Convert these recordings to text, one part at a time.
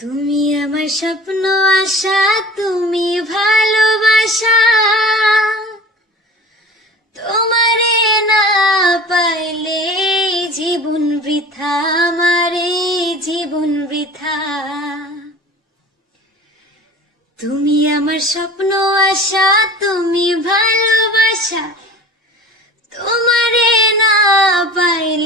তুমি আমার স্বপ্ন, আশা, তুমি ভালোবাসা। তোমারে না পাইলে জীবন বৃথা, আমারে জীবন বৃথা। তুমি আমার স্বপ্ন, আশা, তুমি ভালোবাসা। তোমারে না পাইলে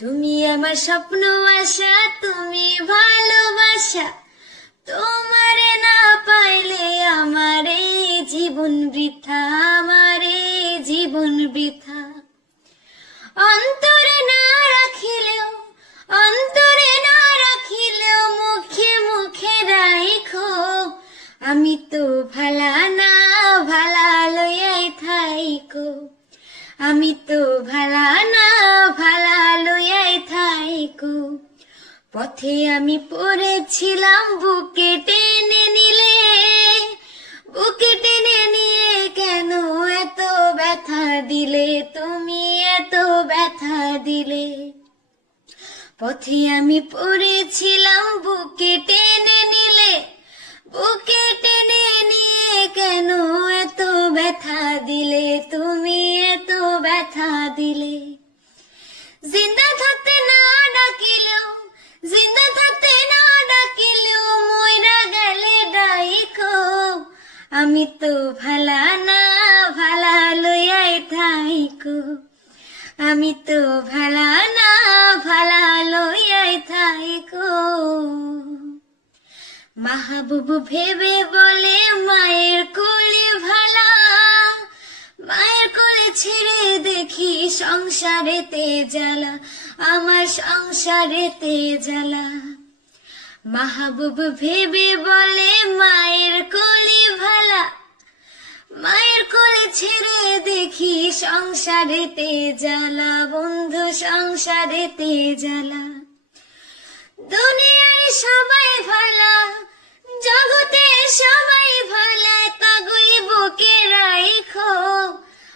তুমি আমার স্বপ্ন আশা, তুমি ভালোবাসা। তোমারে না পাইলে আমারে জীবন বৃথা, আমারে জীবন বৃথা। অন্তরে না রাখিলেও অন্তরে থাইকো পথে আমি পড়েছিলাম, বুকে টেনে নিলে। বুকে টেনে নিয়ে কেন এত ব্যথা দিলে? তুমি এত ব্যথা দিলে। পথে আমি পড়েছিলাম, বুকে টেনে নিলে। বুকে টেনে নিয়ে কেন এত ব্যথা দিলে? তুমি এত ব্যথা দিলে। জিন্দা থাকতে না ডাকিলেও আমি তো ভালা না, ভালা লইয়াই থাইকো আমি তো ভালা না, ভালা লইয়াই থাইকো মাহবুব ভেবে বলে, মায়ের কোলে ভালা, মায়ের দেখি সংসারেতে জ্বালা, আমার সংসারেতে জ্বালা। মাহবুব ভেবে বলে, মায়ের কোলে ভালা। মায়ের কোলে ছেড়ে দেখি সংসারেতে জ্বালা, বন্ধু সংসারেতে জ্বালা। দুনিয়ার সবাই ভালা, জগতে সবাই ভালা, তাগুই বুকে রাইখো